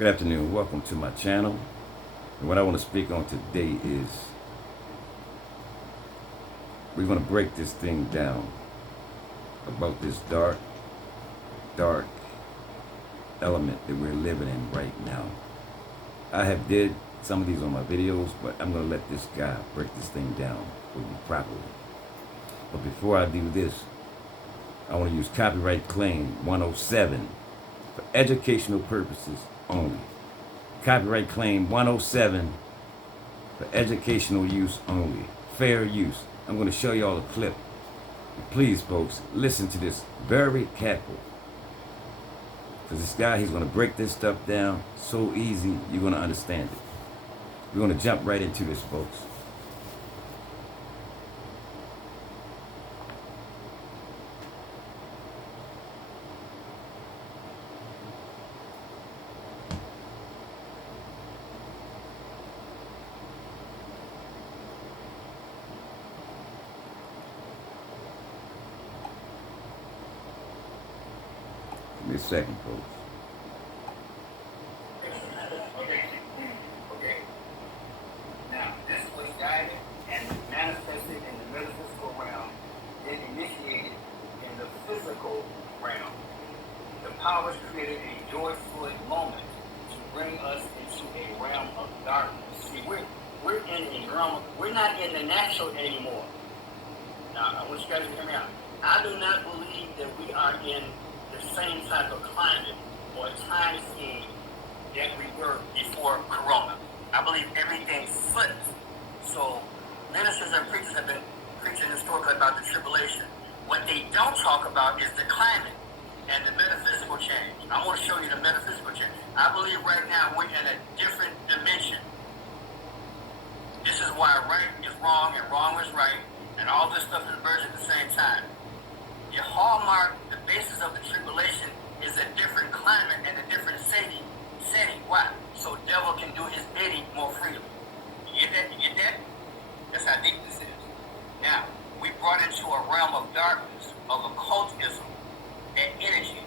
Good afternoon. Welcome to my channel. And what I want to speak on today is we're going to break this thing down about this dark element that we're living in right now. I have did some of these on my videos, but I'm going to let this guy break this thing down for me properly. But before I do this, I want to use copyright claim 107 for educational purposes only. Copyright claim 107 for educational use only. Fair use. I'm going to show y'all a clip. And please, folks, listen to this very careful. Because this guy, he's going to break this stuff down so easy, you're going to understand it. We're going to jump right into this, folks. Give me a second, folks. Okay. Now, this was guided and manifested in the metaphysical realm, then initiated in the physical realm. The powers created a joyful moment to bring us into a realm of darkness. See, we're in a realm, we're not in the natural anymore. Now, I want you guys to hear me out. I do not believe that we are in the same type of climate or time scheme that we were before Corona. I believe everything flipped. So ministers and preachers have been preaching historically about the tribulation. What they don't talk about is the climate and the metaphysical change. I want to show you the metaphysical change. I believe right now we're in a different dimension. This is why right is wrong and wrong is right, and all this stuff is merged at the same time. The hallmark, the basis of the tribulation is a different climate and a different setting. Why? So devil can do his bidding more freely. You get that? You get that? That's how deep this is. Now, we brought into a realm of darkness, of occultism and energy.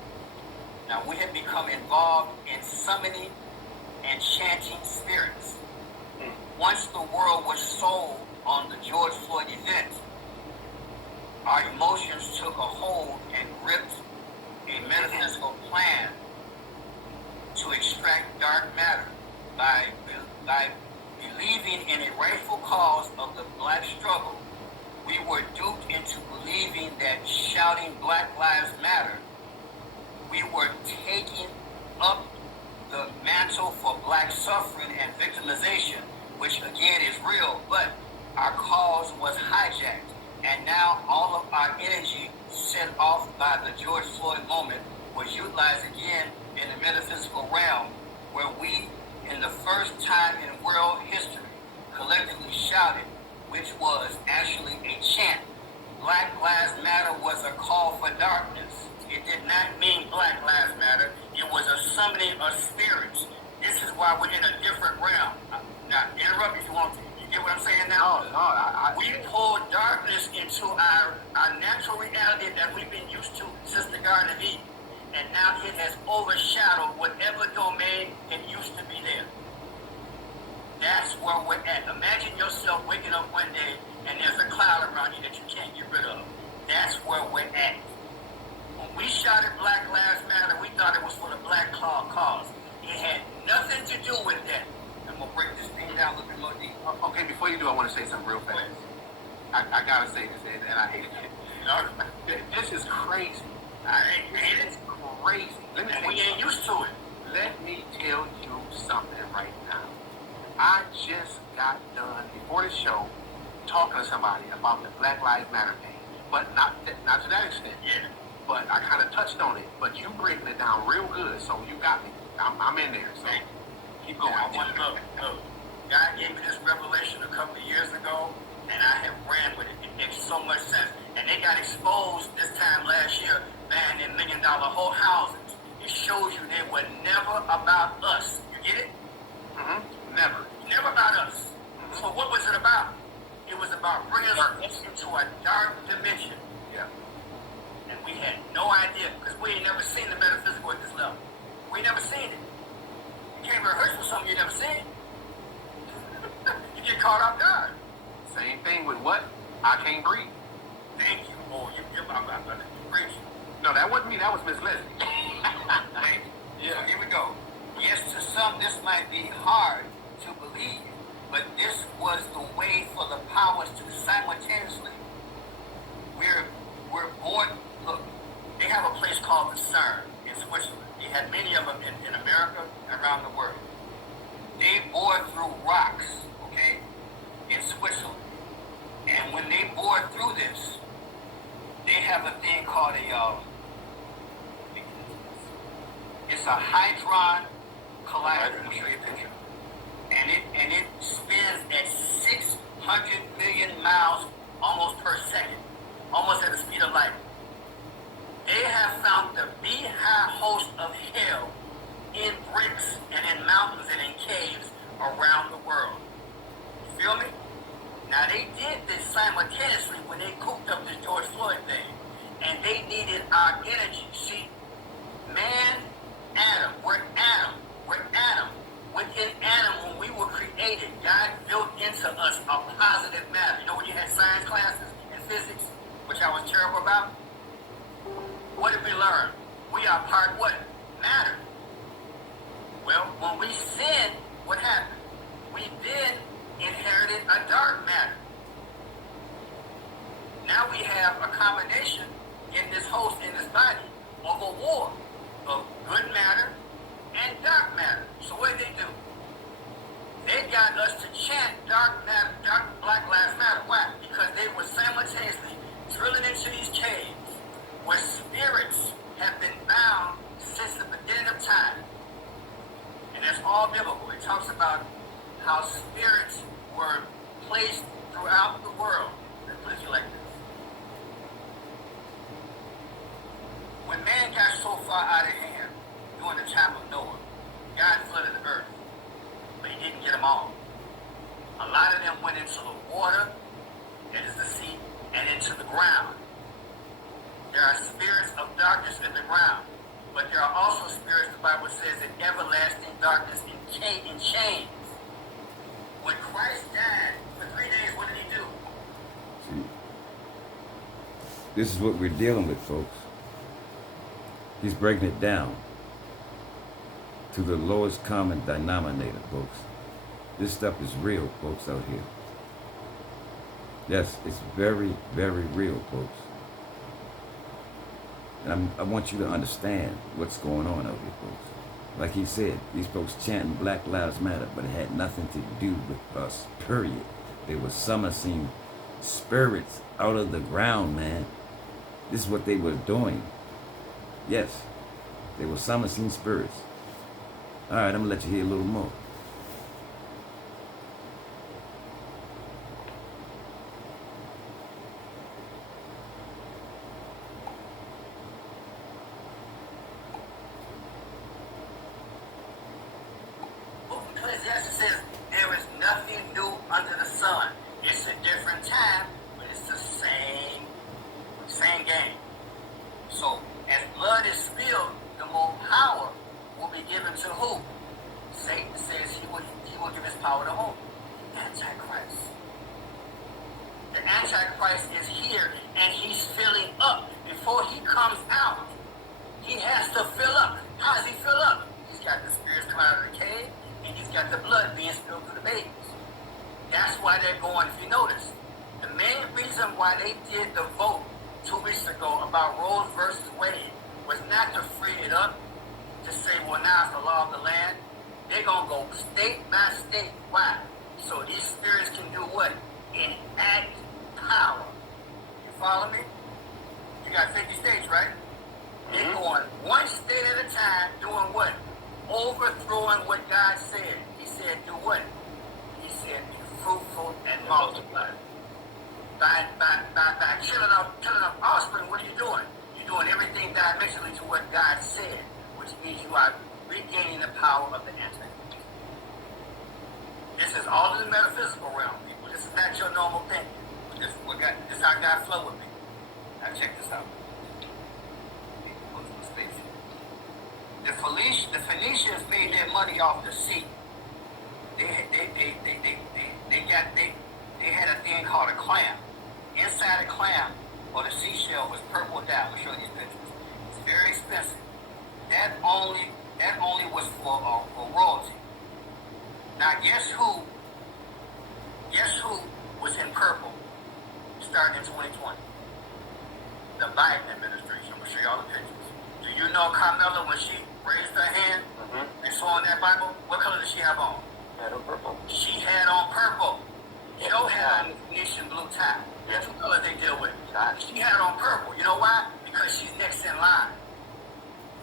Now, we have become involved in summoning and chanting spirits. Once the world was sold on the George Floyd event, our emotions took a hold and gripped a metaphysical plan to extract dark matter by believing in a rightful cause of the black struggle. We were duped into believing that shouting Black Lives Matter, we were taking up the mantle for black suffering and victimization, which again is real, but our cause was hijacked. And now all of our energy set off by the George Floyd moment was utilized again in the metaphysical realm, where we, in the first time in world history, collectively shouted, which was actually a chant. Black Lives Matter was a call for darkness. It did not mean Black Lives Matter. It was a summoning of spirits. This is why we're in a different realm. Now, interrupt if you want to. You get what I'm saying now? We pulled darkness into our natural reality that we've been used to since the Garden of Eden. And now it has overshadowed whatever domain it used to be there. That's where we're at. Imagine yourself waking up one day and there's a cloud around you that you can't get rid of. That's where we're at. When we shouted Black Lives Matter, we thought it was for the black cause. It had nothing to do with that. I'm going to break this thing down a little bit more deep. Okay, before you do, I want to say something real fast. I gotta say this, and I hate it. This is crazy. I hate it. Crazy. We ain't used to it. Let me tell you something right now. I just got done before the show talking to somebody about the Black Lives Matter thing, but not to that extent. Yeah. But I kind of touched on it. But you breaking it down real good, so you got me. I'm in there. So keep going. Look. God gave me this revelation a couple of years ago, and I have ran with it. It makes so much sense. And they got exposed this time last year, banned in $1 million whole houses. It shows you they were never about us. You get it? Mm-hmm. Never. Never about us. Mm-hmm. So what was it about? It was about bringing us into a dark dimension. Yeah. And we had no idea, because we ain't never seen the metaphysical at this level. We never seen it. You came rehearsed for something you never seen. You get caught off guard. Same thing with what? I can't breathe. Thank you. Oh, you're my brother. Preach. No, that wasn't me. That was Miss Leslie. Thank you. Yeah. So here we go. Yes, to some this might be hard to believe, but this was the way for the powers to simultaneously. We're born. Look, they have a place called the CERN in Switzerland. They had many of them in America and around the world. They bore through rocks, okay, in Switzerland. And when they bore through this, they have a thing called it's a hadron collider. Let me show you a picture. And it spins at 600 million miles almost per second, almost at the speed of light. They have found the beehive host of hell in bricks and in mountains and in caves around the world. You feel me? Now they did this simultaneously when they cooked up this George Floyd thing. And they needed our energy. See, man, Adam, we're Adam. We're Adam. Within Adam, when we were created, God built into us a positive matter. You know when you had science classes and physics, which I was terrible about? What did we learn? We are part what? Matter. Well, when we sinned, what happened? We then inherited a dark matter. Now we have a combination in this host, in this body, of a war of good matter and dark matter. So what did they do? They got us to chant dark matter, dark Black Lives Matter. Why? Because they were simultaneously drilling into these caves where spirits have been bound since the beginning of time. And that's all biblical. It talks about how spirits were placed throughout the world. Let me put it to you like this. When man got so far out of hand during the time of Noah, God flooded the earth, but he didn't get them all. A lot of them went into the water, that is the sea, and into the ground. There are spirits of darkness in the ground, but there are also spirits, the Bible says, in everlasting darkness, in chains. When Christ died for 3 days, what did he do? See, this is what we're dealing with, folks. He's breaking it down to the lowest common denominator, folks. This stuff is real, folks, out here. Yes, it's very, very real, folks. And I want you to understand what's going on out here, folks. Like he said, these folks chanting Black Lives Matter, but it had nothing to do with us, period. They were summoning spirits out of the ground, man. This is what they were doing. Yes, they were summoning spirits. All right, I'm going to let you hear a little more. Ecclesiastes says there is nothing new under the sun. It's a different time, but it's the same game. So as blood is spilled, the more power will be given to who? Satan says he will give his power to whom? Antichrist. The Antichrist is here and he's filling up. Before he comes out, he has to fill up. How does he fill up? He's got the spirits coming out of the cave and he's got the blood being spilled through the babies. That's why they're going, if you notice, the main reason why they did the vote 2 weeks ago about Roe versus Wade was not to free it up, to say, well, now it's the law of the land. They're going to go state by state. Why? So these spirits can do what? Enact power. You follow me? You got 50 states, right? They're going one state at a time, doing what? Overthrowing what God said. He said, do what? He said, be fruitful and multiply. By killing off offspring, what are you doing? You're doing everything diametrically to what God said, which means you are regaining the power of the Antichrist. This is all in the metaphysical realm, people. This is not your normal thing. This is how God flow with me. Now check this out. The Phoenicians made their money off the sea. They had a thing called a clam. Inside a clam or the seashell was purple dye. I'll show you these pictures. It's very expensive. That only was for royalty. Now guess who was in purple starting in 2020? The Biden administration. I'm gonna show you all the pictures. Do you know Carmela, when she raised her hand and saw in that Bible, what color did she have on? Had on purple. She had on purple. Joe had on the Phoenician blue tie. That's what color they deal with. She had on purple. You know why? Because she's next in line.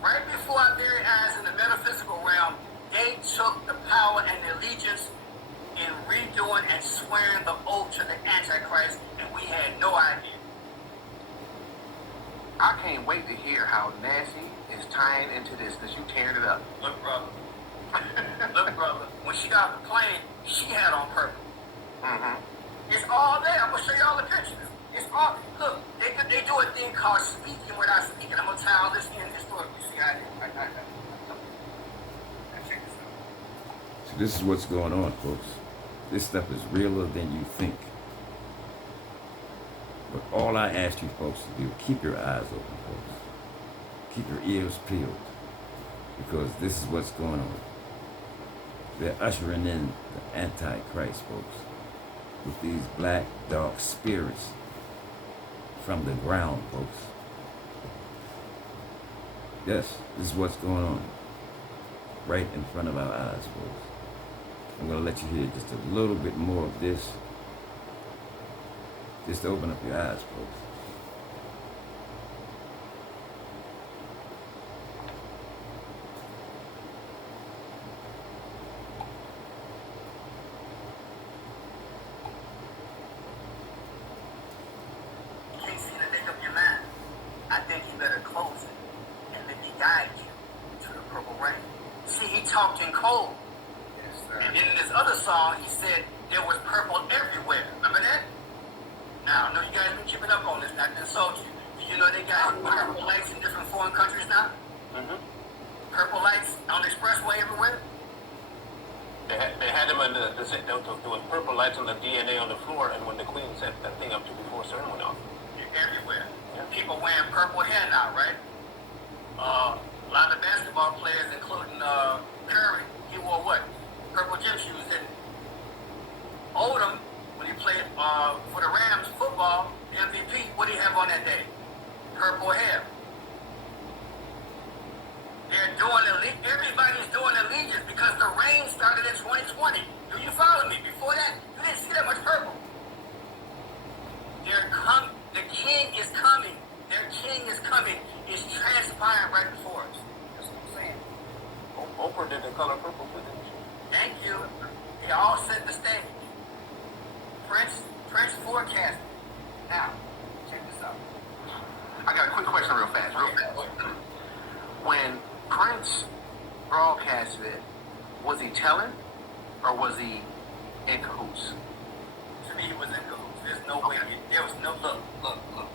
Right before our very eyes in the metaphysical realm, they took the power and the allegiance in redoing and swearing the oath to the Antichrist, and we had no idea. I can't wait to hear how Nancy is tying into this because you tearing it up. Look, brother. Look, brother. When she got off the plane, she had on purple. It's all there. I'm gonna show you all the pictures. It's all. Look, they do a thing called speaking without speaking. I'm gonna tie all this in historically. See, I check this out. So this is what's going on, folks. This stuff is realer than you think. But all I ask you folks to do, keep your eyes open, folks. Keep your ears peeled. Because this is what's going on. They're ushering in the Antichrist, folks. With these black, dark spirits from the ground, folks. Yes, this is what's going on. Right in front of our eyes, folks. I'm going to let you hear just a little bit more of this. Just to open up your eyes, folks. You can't seem to make up your mind. I think you better close it and let me guide you to the purple rain. See, he talked in code. Yes, sir. And then in this other song, he said there was purple everywhere. Remember that? Now, I know you guys been keeping up on this, not to insult you. Do you know they got purple lights in different foreign countries now? Purple lights on the expressway everywhere? They had them in there was purple lights on the DNA on the floor, and when the Queen set that thing up to before CERN went off. Everywhere. Yeah. People wearing purple hair now, right? A lot of basketball players, including Curry, he wore what? Purple gym shoes, didn't he? Odom, when he played for the Rams football, MVP, what did he have on that day? Purple hair. They're doing everybody's doing allegiance because the rain started in 2020. Do you follow me? Before that, you didn't see that much purple. The king is coming. Their king is coming. It's transpiring right before us. That's what I'm saying. Oprah did the color purple with it. Thank you. They all set the stage. Prince forecasted. Now, check this out. I got a quick question real fast. When Prince broadcasted it, was he telling or was he in cahoots? To me, it was in cahoots. There's no way. There was no look.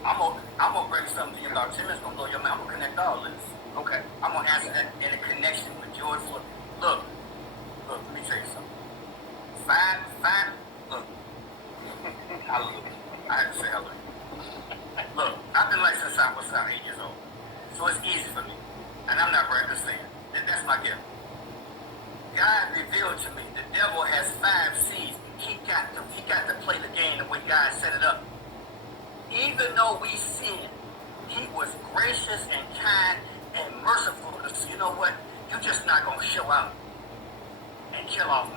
I'm gonna bring something to you about 10 minutes. Gonna blow your mind. I'm gonna connect all this. Okay. I'm gonna answer that in a connection with George Floyd. Look. Let me tell you something. Fine. Look. Hallelujah. I had to say hallelujah. Look, I've been like since I was 8 years old, so it's easy for me, and I'm not bragging. Saying that's my gift. God revealed to me the devil has 5 C's. He got to play the game the way God set it up. Even though we sinned, he was gracious and kind and merciful. So you know what? You're just not gonna show out and kill off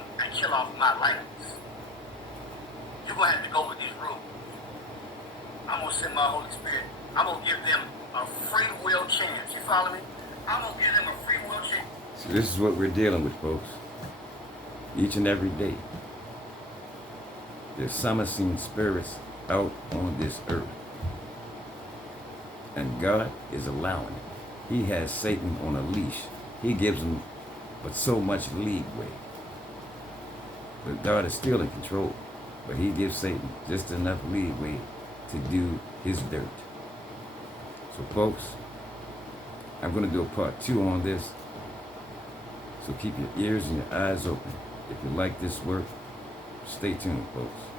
my likeness. You're gonna have to go with these rules. I'm gonna send my Holy Spirit. I'm gonna give them a free will chance. You follow me? I'm gonna give them a free will chance. So this is what we're dealing with, folks. Each and every day. There's summoning spirits out on this earth. And God is allowing it. He has Satan on a leash. He gives him but so much leeway. But God is still in control. But he gives Satan just enough leeway to do his dirt. So folks, I'm going to do a part 2 on this. So keep your ears and your eyes open. If you like this work, stay tuned, folks.